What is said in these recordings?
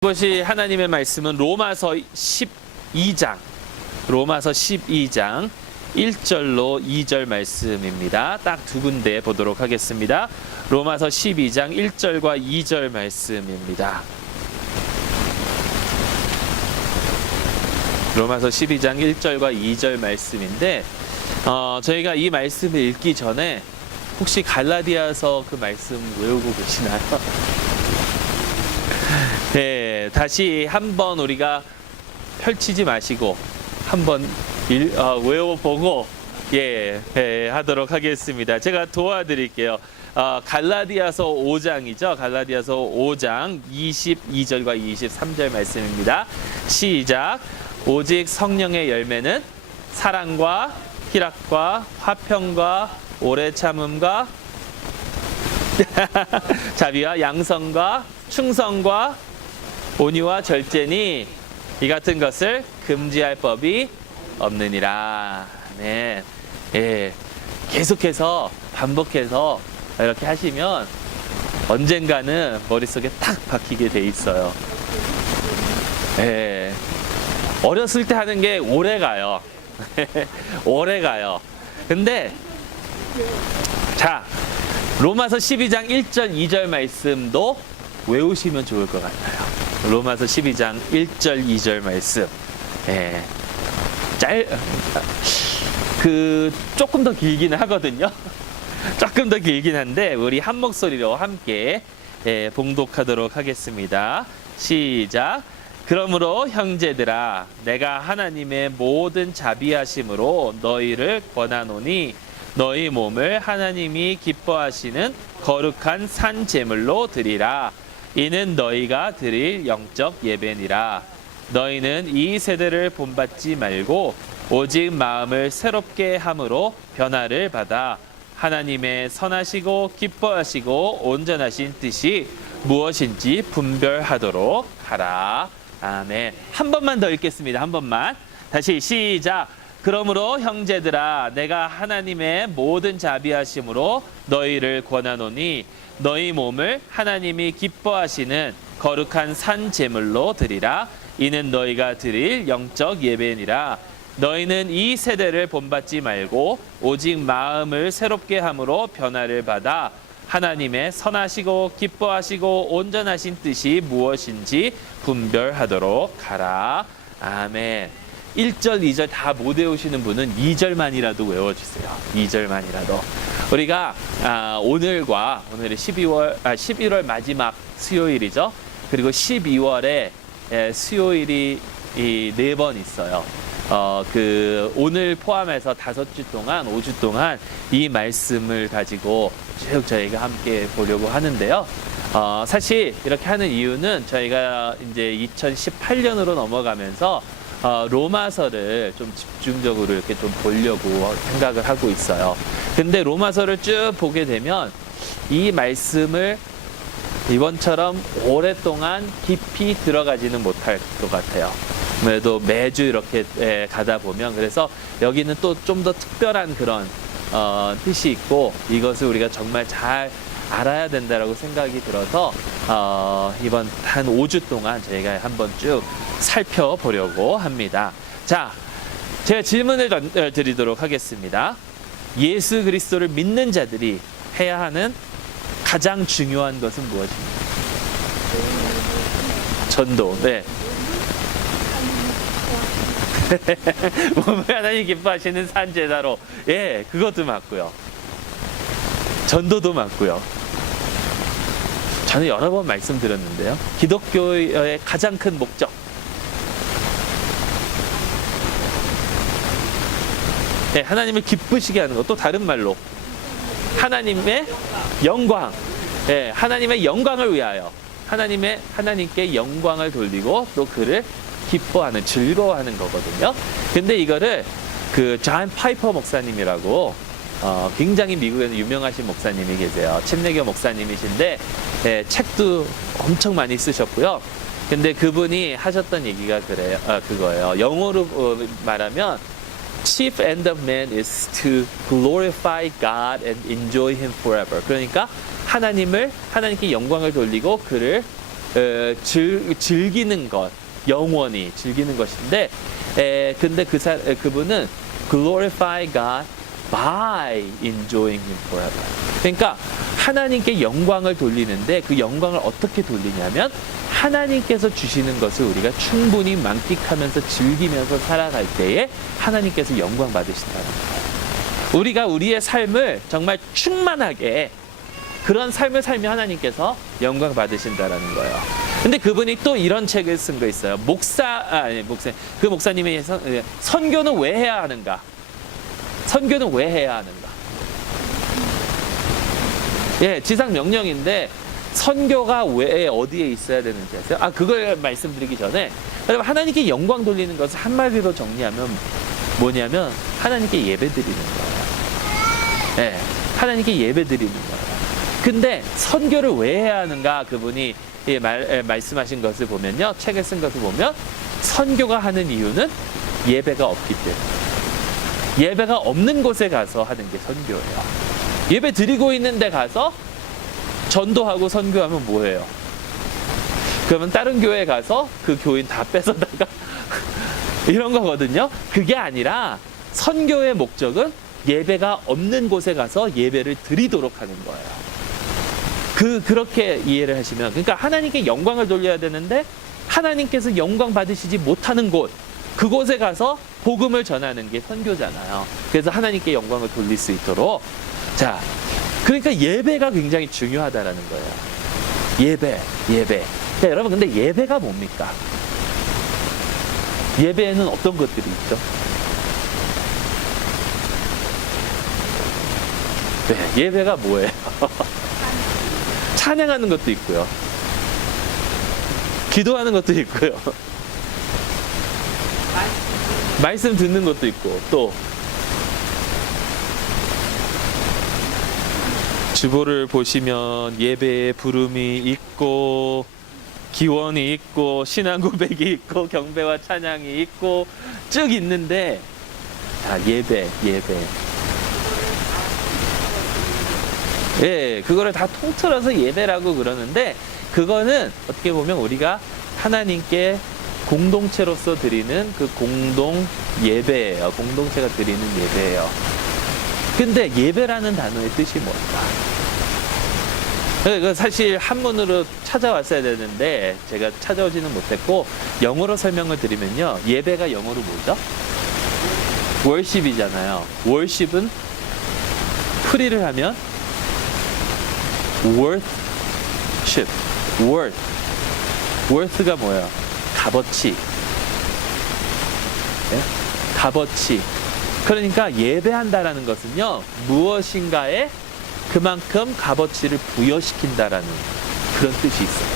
이것이 하나님의 말씀은 로마서 12장 1절로 2절 말씀입니다. 딱 두 군데 보도록 하겠습니다. 로마서 12장 1절과 2절 말씀입니다. 로마서 12장 1절과 2절 말씀인데 저희가 이 말씀을 읽기 전에 혹시 갈라디아서 그 말씀 외우고 계시나요? 네, 다시 한번 우리가 펼치지 마시고 한번 외워보고 하도록 하겠습니다. 제가 도와드릴게요. 갈라디아서 5장이죠. 갈라디아서 5장 22절과 23절 말씀입니다. 시작. 오직 성령의 열매는 사랑과 희락과 화평과 오래 참음과 자비와 양성과 충성과 온유와 절제니 이 같은 것을 금지할 법이 없느니라. 네. 예. 계속해서 반복해서 이렇게 하시면 언젠가는 머릿속에 탁 박히게 돼 있어요. 예. 어렸을 때 하는 게 오래 가요. 오래 가요. 근데 자, 로마서 12장 1절 2절 말씀도 외우시면 좋을 것 같아요. 로마서 12장 1절 2절 말씀. 예. 조금 더 길긴 하거든요. 조금 더 길긴 한데 우리 한 목소리로 함께 봉독하도록 하겠습니다. 시작. 그러므로 형제들아 내가 하나님의 모든 자비하심으로 너희를 권하노니 너희 몸을 하나님이 기뻐하시는 거룩한 산 제물로 드리라. 이는 너희가 드릴 영적 예배니라. 너희는 이 세대를 본받지 말고 오직 마음을 새롭게 함으로 변화를 받아 하나님의 선하시고 기뻐하시고 온전하신 뜻이 무엇인지 분별하도록 하라. 아멘. 한 번만 더 읽겠습니다. 한 번만. 다시 시작. 그러므로 형제들아 내가 하나님의 모든 자비하심으로 너희를 권하노니 너희 몸을 하나님이 기뻐하시는 거룩한 산 제물로 드리라. 이는 너희가 드릴 영적 예배니라. 너희는 이 세대를 본받지 말고 오직 마음을 새롭게 함으로 변화를 받아 하나님의 선하시고 기뻐하시고 온전하신 뜻이 무엇인지 분별하도록 하라. 아멘. 1절, 2절 다 못 외우시는 분은 2절만이라도 외워주세요. 2절만이라도. 우리가 오늘이 11월 마지막 수요일이죠. 그리고 12월에 수요일이 4번 있어요. 오늘 포함해서 5주 동안, 5주 동안 이 말씀을 가지고 쭉 저희가 함께 보려고 하는데요. 사실 이렇게 하는 이유는 저희가 이제 2018년으로 넘어가면서 로마서를 좀 집중적으로 이렇게 좀 보려고 생각을 하고 있어요. 근데 로마서를 쭉 보게 되면 이 말씀을 이번처럼 오랫동안 깊이 들어가지는 못할 것 같아요. 그래도 매주 이렇게 가다 보면 그래서 여기는 또 좀 더 특별한 그런 뜻이 있고 이것을 우리가 정말 잘 알아야 된다라고 생각이 들어서 이번 한 5주 동안 저희가 한번 쭉 살펴보려고 합니다. 자, 제가 질문을 드리도록 하겠습니다. 예수 그리스도를 믿는 자들이 해야 하는 가장 중요한 것은 무엇입니까? 전도. 네. 몸을 하나님 기뻐하시는 산 제사로. 예, 그것도 맞고요. 전도도 맞고요. 저는 여러 번 말씀드렸는데요. 기독교의 가장 큰 목적. 네, 하나님을 기쁘시게 하는 것. 또 다른 말로 하나님의 영광. 네, 하나님의 영광을 위하여 하나님께 영광을 돌리고 또 그를 기뻐하는, 즐거워하는 거거든요. 근데 이거를 존 파이퍼 목사님이라고 굉장히 미국에는 유명하신 목사님이 계세요. 침례교 목사님이신데 책도 엄청 많이 쓰셨고요. 근데 그분이 하셨던 얘기가 그거예요. 영어로 말하면 chief end of man is to glorify God and enjoy Him forever. 그러니까 하나님께 영광을 돌리고 그를 즐기는 것, 영원히 즐기는 것인데, 근데 그분은 glorify God by enjoying Him forever. 그러니까 하나님께 영광을 돌리는데 그 영광을 어떻게 돌리냐면 하나님께서 주시는 것을 우리가 충분히 만끽하면서 즐기면서 살아갈 때에 하나님께서 영광 받으신다는 거예요. 우리가 우리의 삶을 정말 충만하게 그런 삶을 살면 하나님께서 영광 받으신다라는 거예요. 근데 그분이 또 이런 책을 쓴 거 있어요. 그 목사님이 선교는 왜 해야 하는가? 선교는 왜 해야 하는가? 예, 지상 명령인데 선교가 왜 어디에 있어야 되는지 아세요? 그걸 말씀드리기 전에 여러분 하나님께 영광 돌리는 것을 한마디로 정리하면 뭐냐면 하나님께 예배 드리는 거예요. 예, 하나님께 예배 드리는 거예요. 근데 선교를 왜 해야 하는가? 그분이 말씀하신 것을 보면요. 책에 쓴 것을 보면 선교가 하는 이유는 예배가 없기 때문에. 예배가 없는 곳에 가서 하는 게 선교예요. 예배 드리고 있는 데 가서 전도하고 선교하면 뭐예요? 그러면 다른 교회에 가서 그 교인 다 뺏어다가 이런 거거든요. 그게 아니라 선교의 목적은 예배가 없는 곳에 가서 예배를 드리도록 하는 거예요. 그렇게 이해를 하시면, 그러니까 하나님께 영광을 돌려야 되는데 하나님께서 영광 받으시지 못하는 곳, 그곳에 가서 복음을 전하는 게 선교잖아요. 그래서 하나님께 영광을 돌릴 수 있도록. 자, 그러니까 예배가 굉장히 중요하다라는 거예요. 예배. 자, 여러분, 근데 예배가 뭡니까? 예배에는 어떤 것들이 있죠? 네, 예배가 뭐예요? 찬양하는 것도 있고요. 기도하는 것도 있고요. 말씀 듣는 것도 있고, 또 주보를 보시면 예배의 부름이 있고 기원이 있고 신앙 고백이 있고 경배와 찬양이 있고 쭉 있는데, 자, 예배. 예, 그거를 다 통틀어서 예배라고 그러는데, 그거는 어떻게 보면 우리가 하나님께 공동체로서 드리는 그 공동 예배예요. 공동체가 드리는 예배예요. 근데 예배라는 단어의 뜻이 뭘까? 사실 한문으로 찾아왔어야 되는데 제가 찾아오지는 못했고, 영어로 설명을 드리면요, 예배가 영어로 뭐죠? worship이잖아요. worship은 풀이를 하면 worship, worth가 뭐야? 값어치. 네? 값어치. 그러니까 예배한다라는 것은요, 무엇인가에 그만큼 값어치를 부여시킨다라는 그런 뜻이 있어요.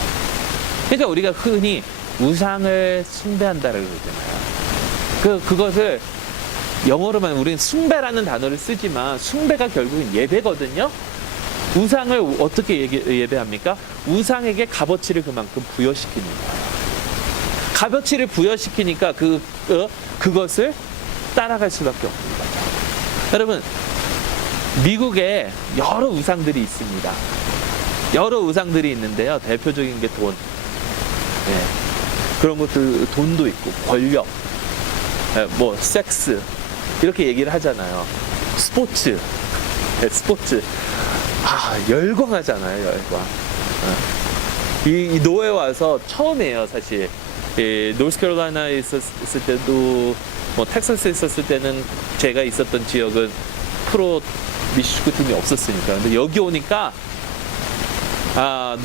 그러니까 우리가 흔히 우상을 숭배한다라고 그러잖아요. 그것을 영어로만 우리는 숭배라는 단어를 쓰지만 숭배가 결국은 예배거든요. 우상을 어떻게 예배합니까? 우상에게 값어치를 그만큼 부여시키는 거예요. 값어치를 부여시키니까 그것을 따라갈 수밖에 없는 거죠. 여러분, 미국에 여러 우상들이 있습니다. 여러 우상들이 있는데요, 대표적인 게 돈. 네. 그런 것들, 돈도 있고 권력, 뭐 섹스 이렇게 얘기를 하잖아요. 스포츠. 열광하잖아요, 열광. 이 노예 와서 처음이에요, 사실. 노스캐롤라이나에 있었을 때도, 뭐 텍사스에 있었을 때는 제가 있었던 지역은 프로 미식축구팀이 없었으니까. 근데 여기 오니까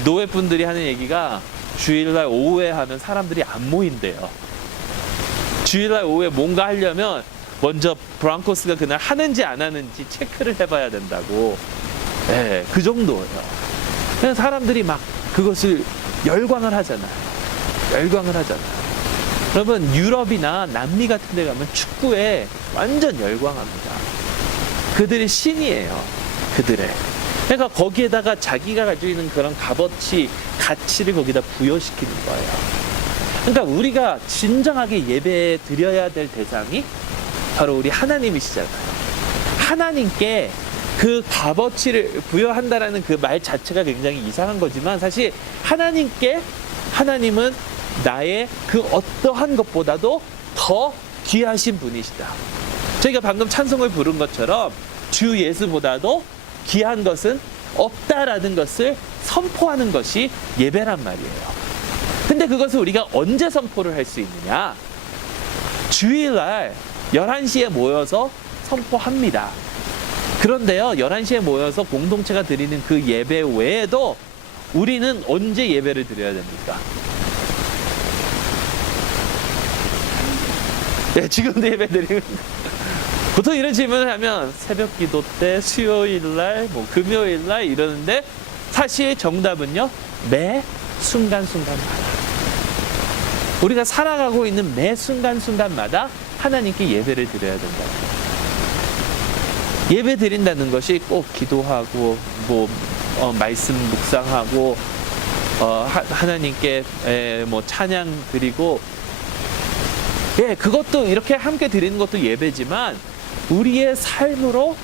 노예분들이 하는 얘기가 주일날 오후에 하면 사람들이 안 모인대요. 주일날 오후에 뭔가 하려면 먼저 브랑코스가 그날 하는지 안 하는지 체크를 해봐야 된다고. 네, 그 정도예요. 그냥 사람들이 막 그것을 열광을 하잖아요. 여러분, 유럽이나 남미 같은 데 가면 축구에 완전 열광합니다. 그들의 신이에요. 그러니까 거기에다가 자기가 가지고 있는 그런 값어치, 가치를 거기다 부여시키는 거예요. 그러니까 우리가 진정하게 예배 드려야 될 대상이 바로 우리 하나님이시잖아요. 하나님께 그 값어치를 부여한다라는 그 말 자체가 굉장히 이상한 거지만, 사실 하나님께 하나님은 나의 그 어떠한 것보다도 더 귀하신 분이시다. 저희가 방금 찬송을 부른 것처럼 주 예수보다도 귀한 것은 없다라는 것을 선포하는 것이 예배란 말이에요. 근데 그것을 우리가 언제 선포를 할 수 있느냐? 주일날 11시에 모여서 선포합니다. 그런데요, 11시에 모여서 공동체가 드리는 그 예배 외에도 우리는 언제 예배를 드려야 됩니까? 네, 지금도 예배 드리는 보통 이런 질문을 하면 새벽 기도 때, 수요일날, 금요일날 이러는데 사실 정답은요, 매 순간순간마다. 우리가 살아가고 있는 매 순간순간마다 하나님께 예배를 드려야 된다. 예배 드린다는 것이 꼭 기도하고 말씀 묵상하고 하나님께 찬양 드리고 그것도 이렇게 함께 드리는 것도 예배지만 우리의 삶으로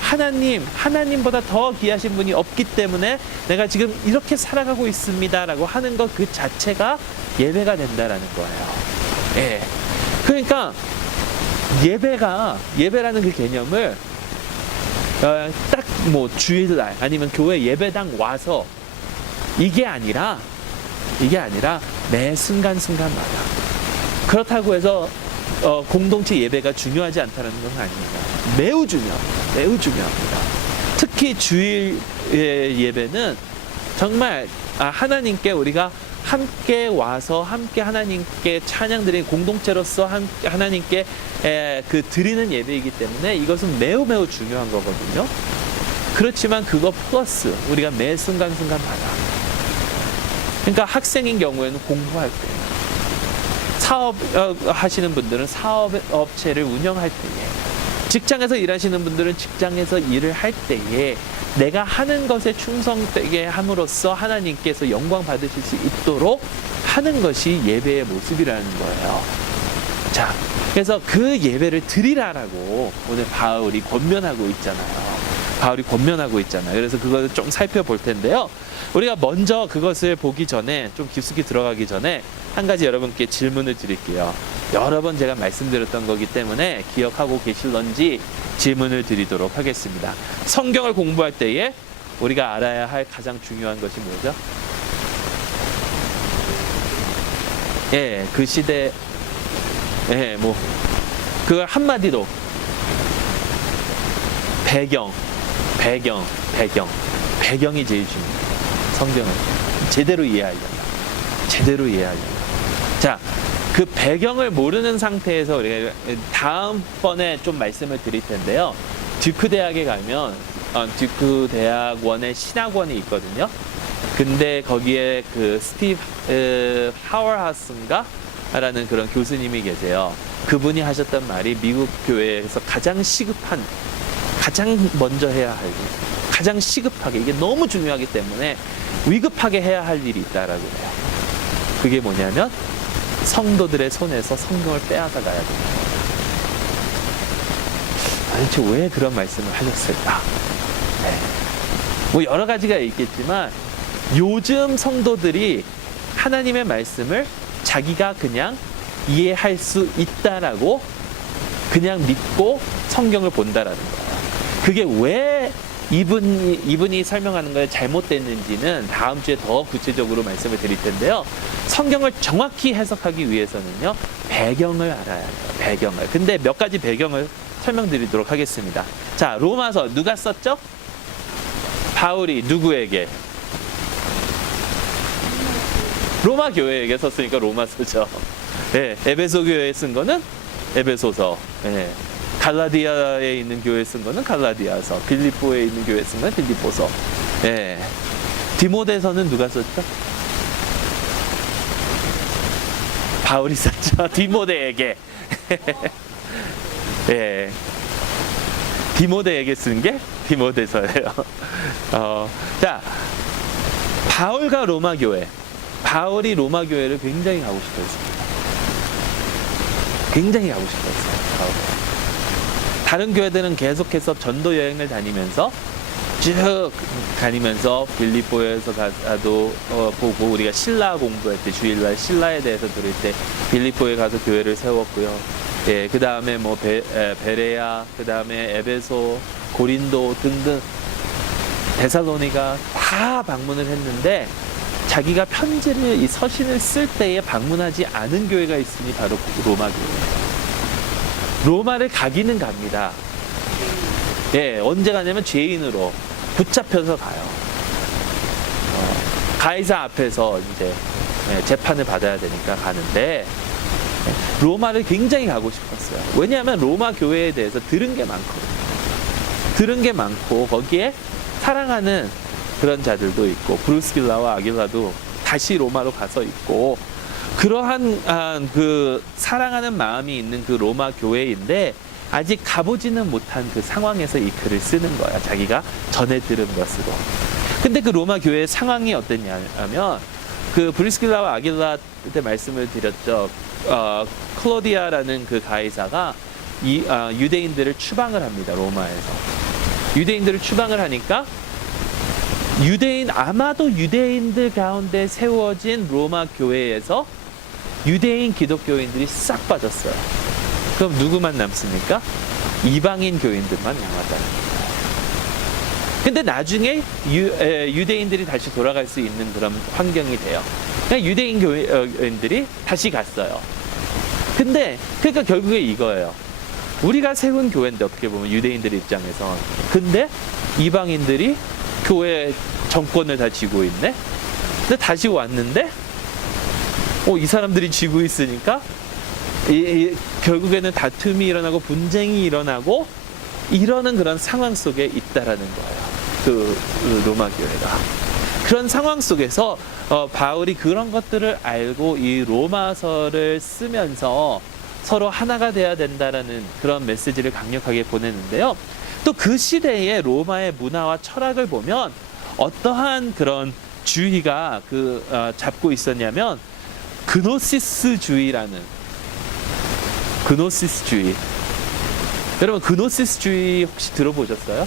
하나님보다 더 귀하신 분이 없기 때문에 내가 지금 이렇게 살아가고 있습니다라고 하는 것 그 자체가 예배가 된다라는 거예요. 그러니까 예배라는 그 개념을 딱 주일날 아니면 교회 예배당 와서 이게 아니라 매 순간순간마다. 그렇다고 해서 공동체 예배가 중요하지 않다는 건 아닙니다. 매우 중요합니다. 특히 주일 예배는 정말 하나님께 우리가 함께 와서 함께 하나님께 찬양드리는 공동체로서 하나님께 드리는 예배이기 때문에 이것은 매우 중요한 거거든요. 그렇지만 그거 플러스 우리가 매 순간순간마다, 그러니까 학생인 경우에는 공부할 때, 사업 하시는 분들은 사업업체를 운영할 때에, 직장에서 일하시는 분들은 직장에서 일을 할 때에 내가 하는 것에 충성되게 함으로써 하나님께서 영광 받으실 수 있도록 하는 것이 예배의 모습이라는 거예요. 자, 그래서 그 예배를 드리라라고 오늘 바울이 권면하고 있잖아요. 그래서 그것을 좀 살펴볼 텐데요. 우리가 먼저 그것을 보기 전에, 좀 깊숙이 들어가기 전에 한 가지 여러분께 질문을 드릴게요. 여러 번 제가 말씀드렸던 거기 때문에 기억하고 계실런지 질문을 드리도록 하겠습니다. 성경을 공부할 때에 우리가 알아야 할 가장 중요한 것이 뭐죠? 그 시대, 그걸 한마디로 배경이 제일 중요해요. 성경을 제대로 이해하려면. 자, 그 배경을 모르는 상태에서 우리가 다음번에 좀 말씀을 드릴 텐데요. 듀크 대학에 가면 듀크 대학원의 신학원이 있거든요. 근데 거기에 그 스티브 하워하스인가? 라는 그런 교수님이 계세요. 그분이 하셨던 말이 미국 교회에서 가장 먼저 해야 할 일, 가장 시급하게, 이게 너무 중요하기 때문에 위급하게 해야 할 일이 있다라고 해요. 그게 뭐냐면 성도들의 손에서 성경을 빼앗아 가야 됩니다. 도대체 왜 그런 말씀을 하셨을까? 여러 가지가 있겠지만 요즘 성도들이 하나님의 말씀을 자기가 그냥 이해할 수 있다라고 그냥 믿고 성경을 본다라는 거예요. 그게 왜 이분이 설명하는 거에 잘못됐는지는 다음 주에 더 구체적으로 말씀을 드릴 텐데요. 성경을 정확히 해석하기 위해서는요, 배경을 알아야 해요. 배경을. 근데 몇 가지 배경을 설명드리도록 하겠습니다. 자, 로마서 누가 썼죠? 바울이 누구에게? 로마 교회에게 썼으니까 로마서죠. 에베소 교회에 쓴 거는 에베소서. 갈라디아에 있는 교회에 쓴 거는 갈라디아서. 빌립보에 있는 교회에 쓴 거는 빌립보서. 디모데서는 누가 썼죠? 바울이 썼죠. 디모데에게. 디모데에게 쓴 게 디모데서예요. 자, 바울과 로마 교회. 바울이 로마 교회를 굉장히 가고 싶어 했습니다. 바울이. 다른 교회들은 계속해서 전도 여행을 다니면서 쭉 다니면서 빌립보에서 가도 보고, 우리가 신라 공부할 때 주일날 신라에 대해서 들을 때 빌립보에 가서 교회를 세웠고요. 예, 그 다음에 뭐 베레아, 그 다음에 에베소, 고린도 등등 데살로니가 다 방문을 했는데, 자기가 편지를, 이 서신을 쓸 때에 방문하지 않은 교회가 있으니 바로 로마 교회예요. 로마를 가기는 갑니다. 예, 언제 가냐면 죄인으로 붙잡혀서 가요. 가이사 앞에서 이제 재판을 받아야 되니까 가는데, 로마를 굉장히 가고 싶었어요. 왜냐하면 로마 교회에 대해서 들은 게 많고 거기에 사랑하는 그런 자들도 있고, 브루스길라와 아길라도 다시 로마로 가서 있고, 그러한 그 사랑하는 마음이 있는 그 로마 교회인데, 아직 가보지는 못한 그 상황에서 이 글을 쓰는 거야. 자기가 전에 들은 것으로. 근데 그 로마 교회의 상황이 어땠냐면, 그 브리스길라와 아길라 때 말씀을 드렸죠. 클로디아라는 그 가이사가 유대인들을 추방을 합니다. 로마에서. 유대인들을 추방을 하니까 아마도 유대인들 가운데 세워진 로마 교회에서 유대인 기독교인들이 싹 빠졌어요. 그럼 누구만 남습니까? 이방인 교인들만 남았다는 거예요. 근데 나중에 유대인들이 다시 돌아갈 수 있는 그런 환경이 돼요. 그러니까 유대인 교인들이 다시 갔어요. 근데 그러니까 결국에 이거예요. 우리가 세운 교회인데, 어떻게 보면 유대인들 입장에서, 근데 이방인들이 교회 정권을 다 쥐고 있네. 근데 다시 왔는데, 이 사람들이 쥐고 있으니까 결국에는 다툼이 일어나고 분쟁이 일어나고 이러는 그런 상황 속에 있다라는 거예요. 그 로마 교회가. 그런 상황 속에서 바울이 그런 것들을 알고 이 로마서를 쓰면서 서로 하나가 돼야 된다라는 그런 메시지를 강력하게 보내는데요. 또 그 시대의 로마의 문화와 철학을 보면 어떠한 그런 주의가 잡고 있었냐면, 그노시스주의. 여러분, 그노시스주의 혹시 들어보셨어요?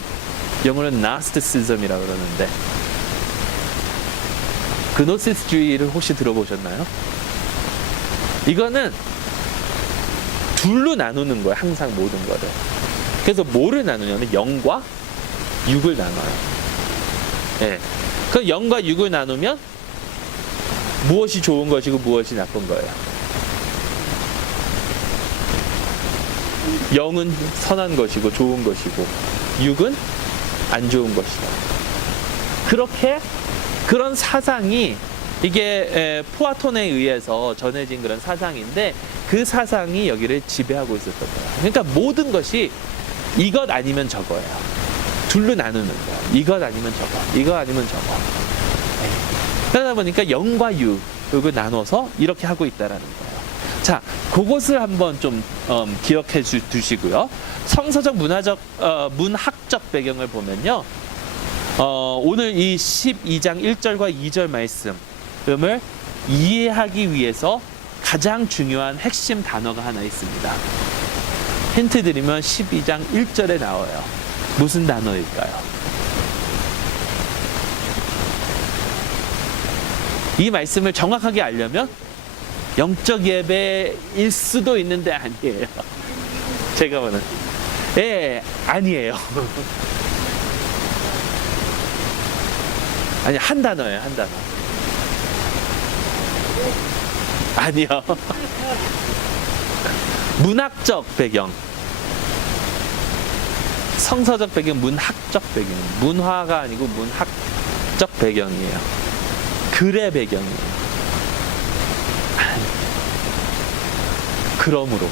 영어로는 나스티시즘이라고 그러는데, 그노시스주의를 혹시 들어보셨나요? 이거는 둘로 나누는 거예요. 항상 모든 거를. 그래서 뭐를 나누냐면 영과 육을 나눠요. 예. 그 영과 육을 나누면 무엇이 좋은 것이고 무엇이 나쁜 거예요. 영은 선한 것이고 좋은 것이고, 육은 안 좋은 것이다. 그렇게 그런 사상이, 이게 플라톤에 의해서 전해진 그런 사상인데, 그 사상이 여기를 지배하고 있었던 거예요. 그러니까 모든 것이 이것 아니면 저거예요. 둘로 나누는 거예요. 이것 아니면 저거, 이거 아니면 저거. 그러다 보니까 영과 육을 나눠서 이렇게 하고 있다라는 거예요. 자, 그것을 한번 좀 기억해 두시고요. 성서적 문학적 배경을 보면요. 오늘 이 12장 1절과 2절 말씀을 이해하기 위해서 가장 중요한 핵심 단어가 하나 있습니다. 힌트 드리면 12장 1절에 나와요. 무슨 단어일까요? 이 말씀을 정확하게 알려면 영적 예배일 수도 있는데 아니에요. 제가 보는. 아니에요. 아니, 한 단어예요, 한 단어. 아니요. 문학적 배경. 성서적 배경, 문학적 배경. 문화가 아니고 문학적 배경이에요. 글의 배경이에요. 그러므로.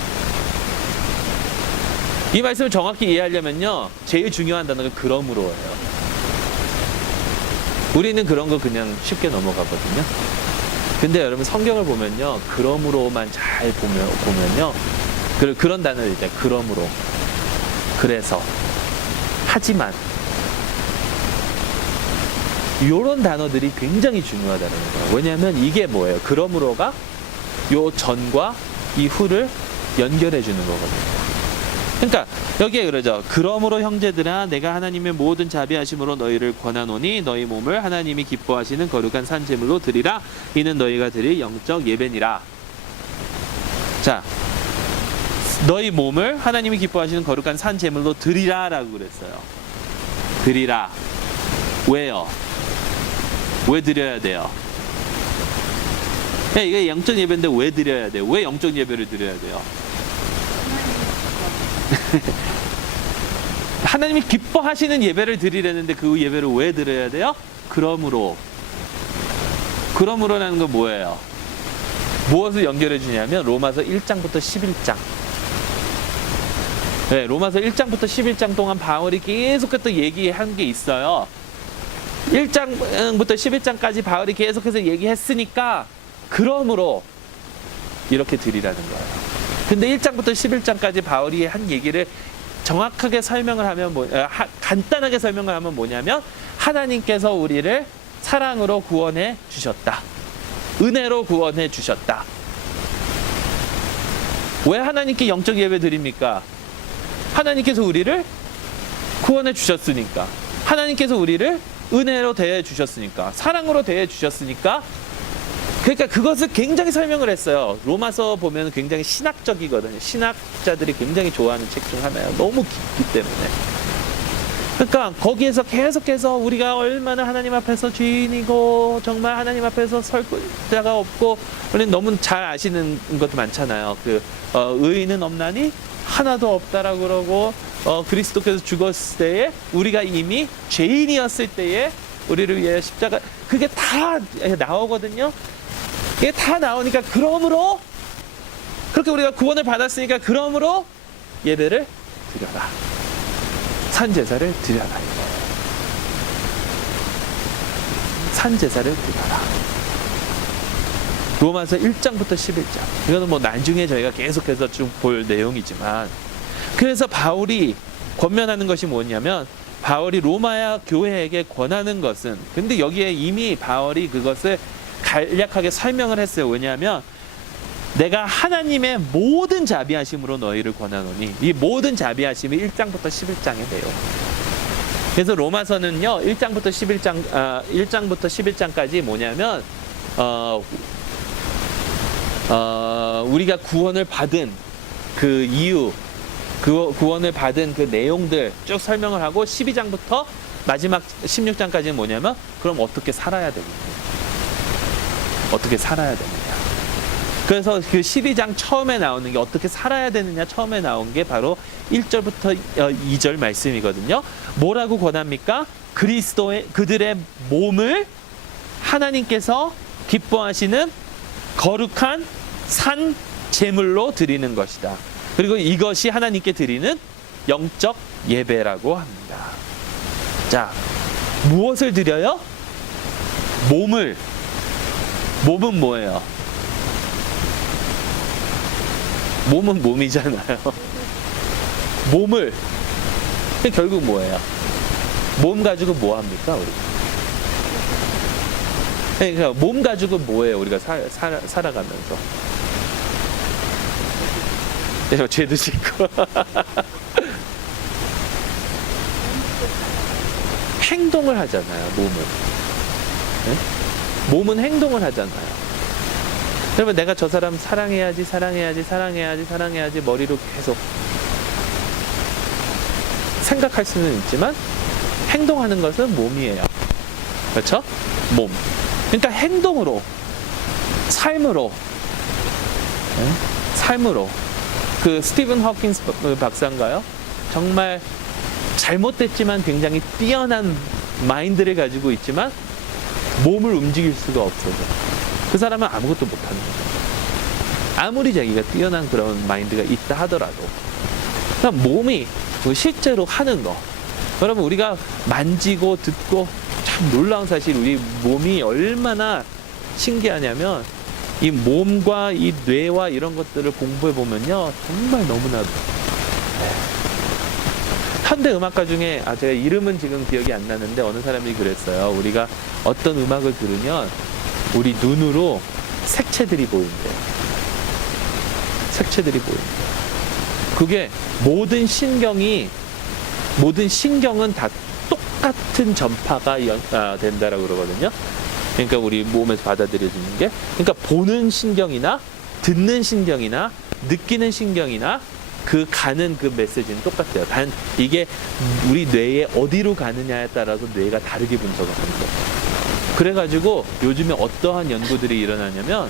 이 말씀을 정확히 이해하려면요, 제일 중요한 단어가 그러므로예요. 우리는 그런 거 그냥 쉽게 넘어가거든요. 근데 여러분, 성경을 보면요, 그러므로만 잘 보면요, 그런 단어를 이제 그러므로, 그래서, 하지만, 이런 단어들이 굉장히 중요하다는 거예요. 왜냐하면 이게 뭐예요? 그러므로가 요 전과 이 후를 연결해 주는 거거든요. 그러니까 여기에 그러죠. 그러므로 형제들아 내가 하나님의 모든 자비하심으로 너희를 권하노니 너희 몸을 하나님이 기뻐하시는 거룩한 산 제물로 드리라. 이는 너희가 드릴 영적 예배니라. 자, 너희 몸을 하나님이 기뻐하시는 거룩한 산 제물로 드리라라고 그랬어요. 드리라. 왜요? 왜 드려야 돼요? 이게 영적 예배인데 왜 드려야 돼요? 왜 영적 예배를 드려야 돼요? 하나님이 기뻐하시는 예배를 드리려는데 그 예배를 왜 드려야 돼요? 그러므로라는 건 뭐예요? 무엇을 연결해 주냐면 로마서 1장부터 11장. 네, 로마서 1장부터 11장 동안 바울이 계속해서 얘기한 게 있어요. 1장부터 11장까지 바울이 계속해서 얘기했으니까 그러므로 이렇게 드리라는 거예요. 근데 1장부터 11장까지 바울이 한 얘기를 정확하게 설명을 하면 간단하게 설명을 하면 뭐냐면 하나님께서 우리를 사랑으로 구원해 주셨다. 은혜로 구원해 주셨다. 왜 하나님께 영적 예배 드립니까? 하나님께서 우리를 구원해 주셨으니까. 하나님께서 우리를 은혜로 대해 주셨으니까. 사랑으로 대해 주셨으니까. 그러니까 그것을 굉장히 설명을 했어요. 로마서 보면 굉장히 신학적이거든요. 신학자들이 굉장히 좋아하는 책 중 하나예요. 너무 깊기 때문에. 그러니까 거기에서 계속해서 우리가 얼마나 하나님 앞에서 죄인이고 정말 하나님 앞에서 설 자가 없고 우리는 너무 잘 아시는 것도 많잖아요. 의인은 없나니 하나도 없다라고 그러고 그리스도께서 죽었을 때에 우리가 이미 죄인이었을 때에 우리를 위해 십자가 그게 다 나오거든요. 이게 다 나오니까 그러므로 그렇게 우리가 구원을 받았으니까 그러므로 예배를 드려라. 산제사를 드려라. 산제사를 드려라. 로마서 1장부터 11장. 이거는 뭐 나중에 저희가 계속해서 쭉 볼 내용이지만 그래서 바울이 권면하는 것이 뭐냐면 바울이 로마야 교회에게 권하는 것은 근데 여기에 이미 바울이 그것을 간략하게 설명을 했어요. 왜냐하면 내가 하나님의 모든 자비하심으로 너희를 권하노니 이 모든 자비하심이 1장부터 11장에 돼요. 그래서 로마서는요 1장부터 11장까지 뭐냐면 우리가 구원을 받은 그 이유 구원을 받은 그 내용들 쭉 설명을 하고 12장부터 마지막 16장까지는 뭐냐면 그럼 어떻게 살아야 되느냐. 어떻게 살아야 되느냐. 그래서 그 12장 처음에 나오는 게 어떻게 살아야 되느냐 처음에 나온 게 바로 1절부터 2절 말씀이거든요. 뭐라고 권합니까? 그들의 몸을 하나님께서 기뻐하시는 거룩한 산 제물로 드리는 것이다. 그리고 이것이 하나님께 드리는 영적 예배라고 합니다. 자, 무엇을 드려요? 몸은 뭐예요? 몸은 몸이잖아요. 몸을 결국 뭐예요? 몸 가지고 뭐 합니까 우리? 그러니까 몸 가지고 뭐예요 우리가 살아가면서? 죄도 짓고 행동을 하잖아요. 몸은 행동을 하잖아요. 그러면 내가 저 사람 사랑해야지 머리로 계속 생각할 수는 있지만 행동하는 것은 몸이에요. 그렇죠? 몸. 그러니까 행동으로 삶으로 그 스티븐 호킹스 박사인가요? 정말 잘못됐지만 굉장히 뛰어난 마인드를 가지고 있지만 몸을 움직일 수가 없어서 그 사람은 아무것도 못하는 거죠. 아무리 자기가 뛰어난 그런 마인드가 있다 하더라도 그러니까 몸이 실제로 하는 거 그러면 우리가 만지고 듣고 참 놀라운 사실 우리 몸이 얼마나 신기하냐면 이 몸과 이 뇌와 이런 것들을 공부해 보면요 정말 너무나도 현대 음악가 중에 제가 이름은 지금 기억이 안 나는데 어느 사람이 그랬어요. 우리가 어떤 음악을 들으면 우리 눈으로 색채들이 보인대요. 색채들이 보인대요. 그게 모든 신경은 다 똑같은 전파가 된다라고 그러거든요. 그러니까 우리 몸에서 받아들여지는 게, 그러니까 보는 신경이나 듣는 신경이나 느끼는 신경이나 그 가는 그 메시지는 똑같아요. 단 이게 우리 뇌에 어디로 가느냐에 따라서 뇌가 다르게 분석을 하는 거예요. 그래가지고 요즘에 어떠한 연구들이 일어나냐면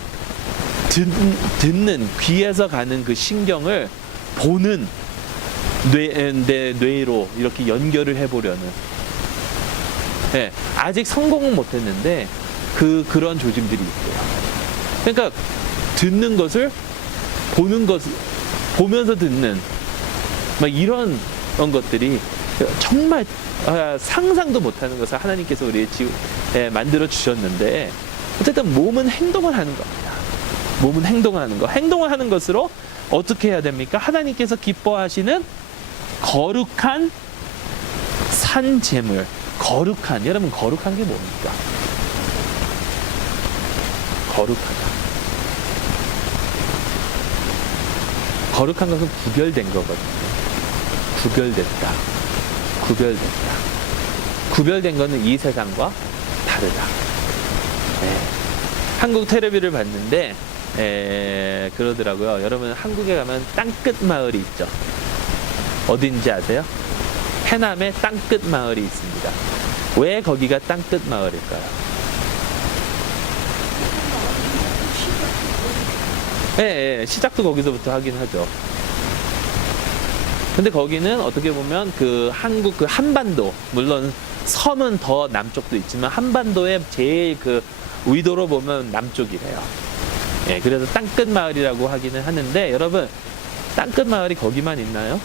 듣는 귀에서 가는 그 신경을 보는 뇌로 이렇게 연결을 해보려는, 네, 아직 성공은 못했는데 그런 조짐들이 있고요. 그러니까 듣는 것을 보는 것, 보면서 듣는 막 이런 것들이 정말 상상도 못하는 것을 하나님께서 우리의 만들어 주셨는데, 어쨌든 몸은 행동을 하는 겁니다. 몸은 행동을 하는 거. 행동을 하는 것으로 어떻게 해야 됩니까? 하나님께서 기뻐하시는 거룩한 산재물. 거룩한, 여러분 거룩한 게 뭡니까? 거룩하다. 거룩한 것은 구별된 거거든요. 구별됐다. 구별된 것은 이 세상과 다르다. 네. 한국 텔레비를 봤는데 그러더라고요. 여러분 한국에 가면 땅끝 마을이 있죠. 어딘지 아세요? 해남에 땅끝 마을이 있습니다. 왜 거기가 땅끝 마을일까요? 네, 시작도 거기서부터 하긴 하죠. 근데 거기는 어떻게 보면 그 한국 그 한반도, 물론 섬은 더 남쪽도 있지만 한반도의 제일 그 위도로 보면 남쪽이래요. 예, 그래서 땅끝 마을이라고 하기는 하는데, 여러분 땅끝 마을이 거기만 있나요?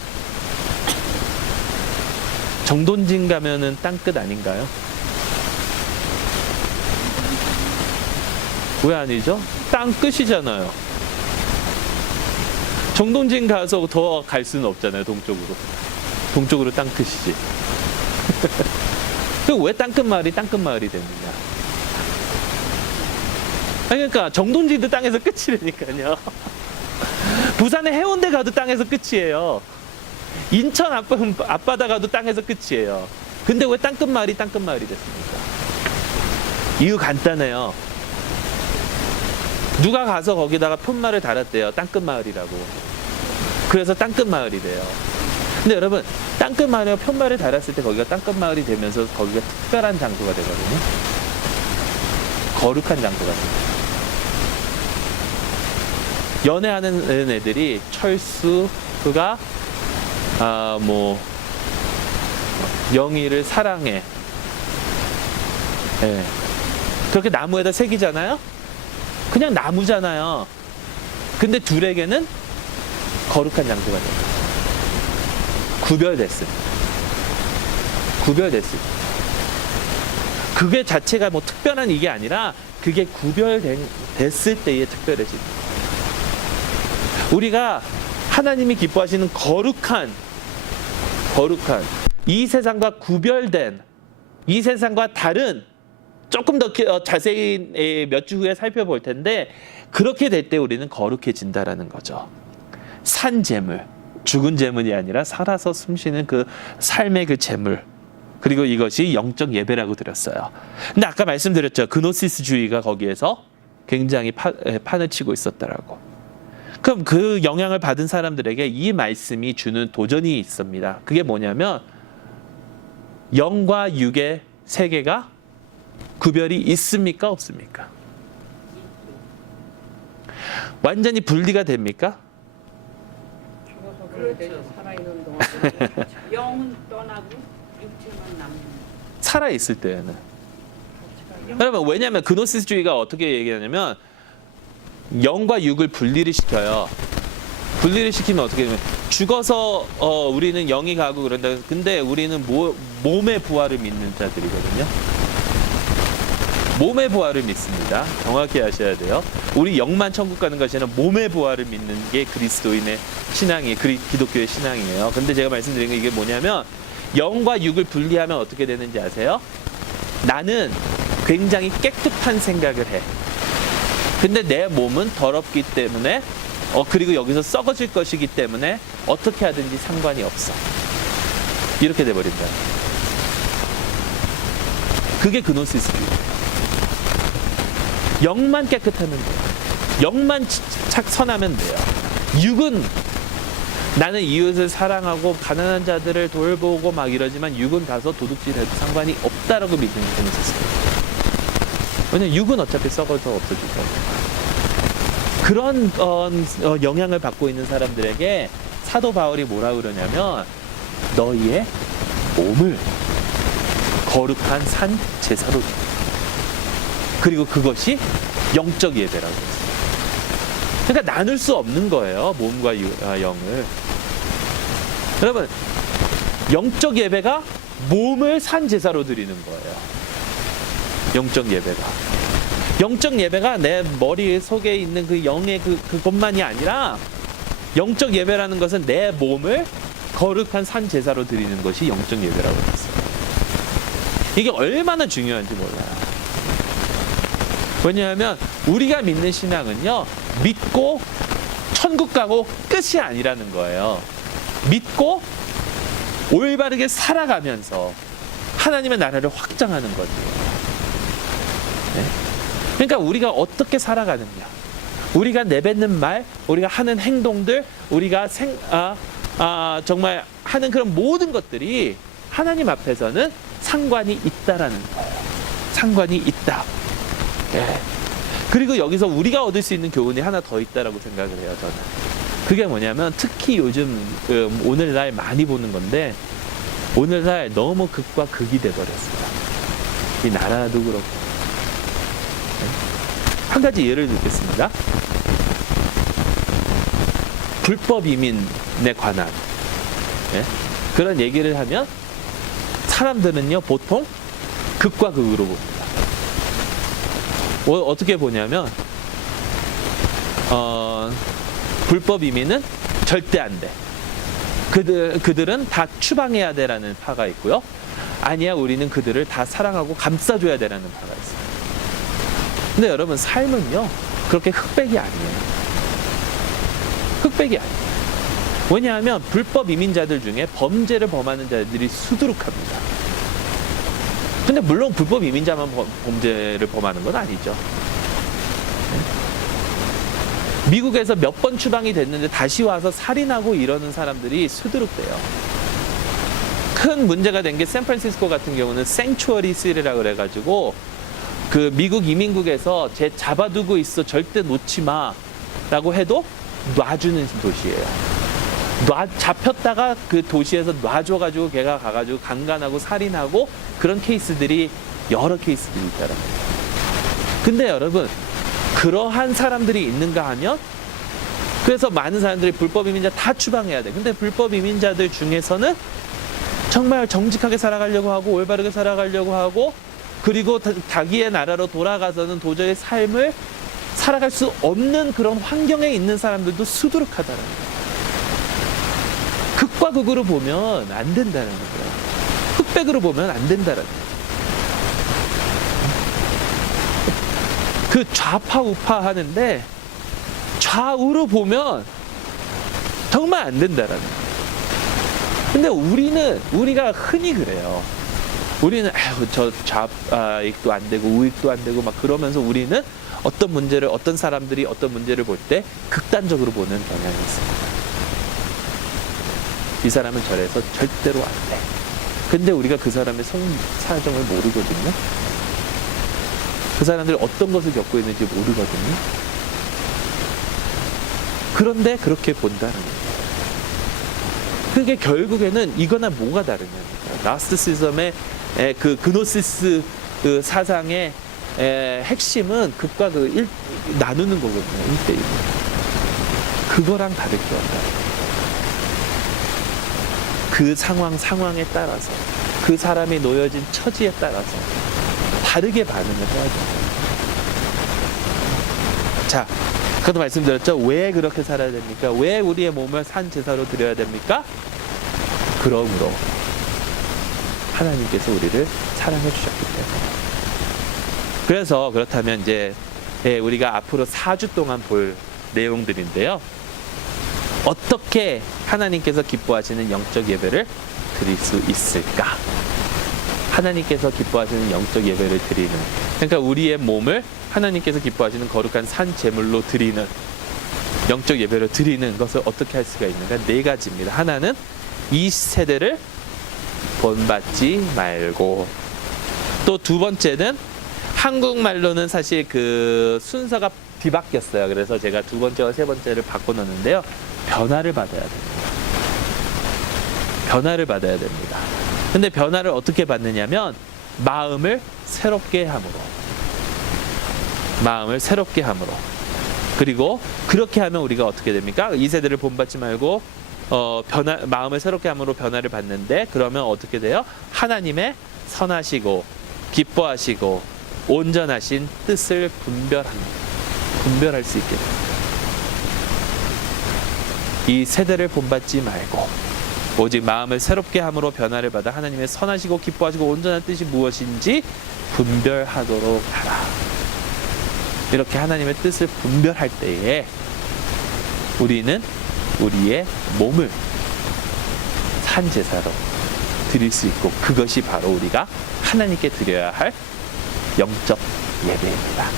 정돈진 가면은 땅끝 아닌가요? 왜 아니죠? 땅끝이잖아요. 정동진 가서 더 갈 수는 없잖아요. 동쪽으로 땅끝이지. 왜 땅끝 마을이 됐느냐? 그러니까 정동진도 땅에서 끝이라니까요. 부산의 해운대 가도 땅에서 끝이에요. 인천 앞바다 가도 땅에서 끝이에요. 근데 왜 땅끝 마을이 됐습니까? 이유 간단해요. 누가 가서 거기다가 푯말을 달았대요. 땅끝 마을이라고. 그래서 땅끝 마을이래요. 근데 여러분, 땅끝 마을에 푯말을 달았을 때 거기가 땅끝 마을이 되면서 거기가 특별한 장소가 되거든요. 거룩한 장소가 됩니다. 연애하는 애들이 철수가 영희를 사랑해. 네. 그렇게 나무에다 새기잖아요. 그냥 나무잖아요. 근데 둘에게는 거룩한 장소가 돼요. 구별됐어요. 그게 자체가 뭐 특별한 이게 아니라 그게 구별됐을 때의 특별해집니다. 우리가 하나님이 기뻐하시는 거룩한 이 세상과 구별된, 이 세상과 다른, 조금 더 자세히 몇 주 후에 살펴볼 텐데, 그렇게 될 때 우리는 거룩해진다라는 거죠. 산 재물, 죽은 재물이 아니라 살아서 숨쉬는 그 삶의 그 재물. 그리고 이것이 영적 예배라고 드렸어요. 근데 아까 말씀드렸죠. 그노시스주의가 거기에서 굉장히 판을 치고 있었다라고. 그럼 그 영향을 받은 사람들에게 이 말씀이 주는 도전이 있습니다. 그게 뭐냐면 영과 육의 세계가 구별이 있습니까? 없습니까? 완전히 분리가 됩니까? 그렇죠. 살아있는 동안 영은 떠나고 육체만 남는. 살아있을 때에는. 여러분, 왜냐하면 그노시스주의가 어떻게 얘기하냐면 영과 육을 분리를 시켜요. 분리를 시키면 어떻게 되냐면 죽어서 우리는 영이 가고 그런다. 근데 우리는 몸의 부활을 믿는 자들이거든요. 몸의 부활을 믿습니다. 정확히 아셔야 돼요. 우리 영만 천국 가는 것이 아니라 몸의 부활을 믿는 게 그리스도인의 신앙이에요. 기독교의 신앙이에요. 근데 제가 말씀드린 게 이게 뭐냐면 영과 육을 분리하면 어떻게 되는지 아세요? 나는 굉장히 깨끗한 생각을 해. 근데 내 몸은 더럽기 때문에 그리고 여기서 썩어질 것이기 때문에 어떻게 하든지 상관이 없어. 이렇게 돼버린다. 그게 그노시스주의. 영만 깨끗하면 돼요. 영만 선하면 돼요. 육은 나는 이웃을 사랑하고 가난한 자들을 돌보고 막 이러지만 육은 가서 도둑질해도 상관이 없다라고 믿는 게 그노시스예요. 왜냐면 육은 어차피 썩어서 없어질 거예요. 그런 영향을 받고 있는 사람들에게 사도 바울이 뭐라 그러냐면 너희의 몸을 거룩한 산 제사로 그리고 그것이 영적 예배라고 했어요. 그러니까 나눌 수 없는 거예요. 몸과 영을. 여러분 영적 예배가 몸을 산 제사로 드리는 거예요. 영적 예배가. 영적 예배가 내 머리 속에 있는 그 영의 그것만이 아니라 영적 예배라는 것은 내 몸을 거룩한 산 제사로 드리는 것이 영적 예배라고 했어요. 이게 얼마나 중요한지 몰라요. 왜냐하면 우리가 믿는 신앙은요, 믿고 천국 가고 끝이 아니라는 거예요. 믿고 올바르게 살아가면서 하나님의 나라를 확장하는 거죠. 네? 그러니까 우리가 어떻게 살아가느냐, 우리가 내뱉는 말, 우리가 하는 행동들, 우리가 정말 하는 그런 모든 것들이 하나님 앞에서는 상관이 있다라는 거예요. 상관이 있다. 네. 그리고 여기서 우리가 얻을 수 있는 교훈이 하나 더 있다라고 생각을 해요, 저는. 그게 뭐냐면 특히 요즘 오늘날 많이 보는 건데 오늘날 너무 극과 극이 돼버렸어요. 이 나라도 그렇고. 네. 한 가지 예를 들겠습니다. 불법 이민에 관한 그런 얘기를 하면 사람들은요 보통 극과 극으로 봅니다. 어떻게 보냐면 불법 이민은 절대 안 돼. 그들은 다 추방해야 돼라는 파가 있고요. 아니야, 우리는 그들을 다 사랑하고 감싸줘야 돼라는 파가 있어요. 근데 여러분 삶은요 그렇게 흑백이 아니에요. 흑백이 아니에요. 왜냐하면 불법 이민자들 중에 범죄를 범하는 자들이 수두룩합니다. 근데 물론 불법 이민자만 범죄를 범하는 건 아니죠. 미국에서 몇 번 추방이 됐는데 다시 와서 살인하고 이러는 사람들이 수두룩돼요. 큰 문제가 된 게 샌프란시스코 같은 경우는 생츄어리 시티라고 그래가지고 그 미국 이민국에서 쟤 잡아두고 있어 절대 놓지 마라고 해도 놔주는 도시예요. 잡혔다가 그 도시에서 놔줘가지고 걔가 가가지고 강간하고 살인하고 그런 케이스들이 여러 케이스들이 있다라는 거예요. 근데 여러분 그러한 사람들이 있는가 하면 그래서 많은 사람들이 불법 이민자 다 추방해야 돼. 근데 불법 이민자들 중에서는 정말 정직하게 살아가려고 하고 올바르게 살아가려고 하고 그리고 자기의 나라로 돌아가서는 도저히 삶을 살아갈 수 없는 그런 환경에 있는 사람들도 수두룩하다는 거예요. 극과 극으로 보면 안 된다는 거예요. 흑백으로 보면 안 된다는 거예요. 그 좌파 우파 하는데 좌우로 보면 정말 안 된다라는 거예요. 근데 우리가 흔히 그래요. 우리는 저 좌익도 안 되고 우익도 안 되고 막 그러면서 우리는 어떤 사람들이 어떤 문제를 볼 때 극단적으로 보는 경향이 있습니다. 이 사람은 저래서 절대로 안 돼. 근데 우리가 그 사람의 사정을 모르거든요. 그 사람들이 어떤 것을 겪고 있는지 모르거든요. 그런데 그렇게 본다는 거예요. 그게 결국에는 이거나 뭐가 다르냐니까. 나스티시즘의 그 그노시스 그 사상의 핵심은 극과 극 나누는 거거든요. 1대1. 그거랑 다를 게 없다. 그 상황에 따라서 그 사람이 놓여진 처지에 따라서 다르게 반응을 해야 돼요. 자, 그것도 말씀드렸죠. 왜 그렇게 살아야 됩니까? 왜 우리의 몸을 산 제사로 드려야 됩니까? 그러므로 하나님께서 우리를 사랑해 주셨기 때문에. 그래서 그렇다면 이제 우리가 앞으로 4주 동안 볼 내용들인데요. 어떻게 하나님께서 기뻐하시는 영적 예배를 드릴 수 있을까? 하나님께서 기뻐하시는 영적 예배를 드리는, 그러니까 우리의 몸을 하나님께서 기뻐하시는 거룩한 산 제물로 드리는 영적 예배를 드리는 것을 어떻게 할 수가 있는가? 네 가지입니다. 하나는 이 세대를 본받지 말고, 또 두 번째는 한국말로는 사실 그 순서가 뒤바뀌었어요. 그래서 제가 두 번째와 세 번째를 바꿔놓는데요. 변화를 받아야 됩니다. 변화를 받아야 됩니다. 근데 변화를 어떻게 받느냐면 마음을 새롭게 함으로. 마음을 새롭게 함으로. 그리고 그렇게 하면 우리가 어떻게 됩니까? 이 세대를 본받지 말고 마음을 새롭게 함으로 변화를 받는데, 그러면 어떻게 돼요? 하나님의 선하시고 기뻐하시고 온전하신 뜻을 분별할 수 있게 됩니다. 이 세대를 본받지 말고 오직 마음을 새롭게 함으로 변화를 받아 하나님의 선하시고 기뻐하시고 온전한 뜻이 무엇인지 분별하도록 하라. 이렇게 하나님의 뜻을 분별할 때에 우리는 우리의 몸을 산 제사로 드릴 수 있고, 그것이 바로 우리가 하나님께 드려야 할 영적 예배입니다.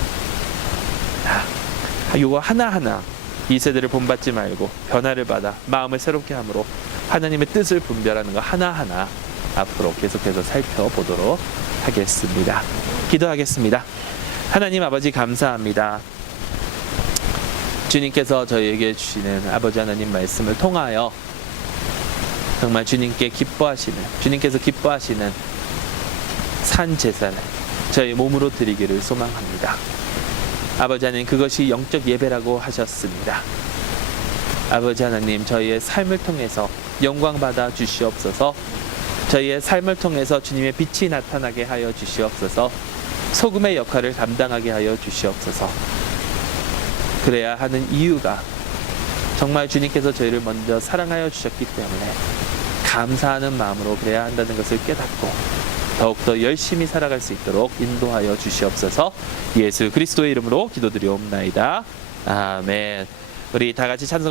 이거 하나하나 이 세대를 본받지 말고 변화를 받아 마음을 새롭게 함으로 하나님의 뜻을 분별하는 거 하나하나 앞으로 계속해서 살펴보도록 하겠습니다. 기도하겠습니다. 하나님 아버지 감사합니다. 주님께서 저희에게 주시는 아버지 하나님 말씀을 통하여 정말 주님께서 기뻐하시는 산 제사를 저희 몸으로 드리기를 소망합니다. 아버지 하나님, 그것이 영적 예배라고 하셨습니다. 아버지 하나님, 저희의 삶을 통해서 영광 받아 주시옵소서. 저희의 삶을 통해서 주님의 빛이 나타나게 하여 주시옵소서. 소금의 역할을 담당하게 하여 주시옵소서. 그래야 하는 이유가 정말 주님께서 저희를 먼저 사랑하여 주셨기 때문에 감사하는 마음으로 그래야 한다는 것을 깨닫고 더욱더 열심히 살아갈 수 있도록 인도하여 주시옵소서. 예수 그리스도의 이름으로 기도드리옵나이다. 아멘. 우리 다 같이 찬송가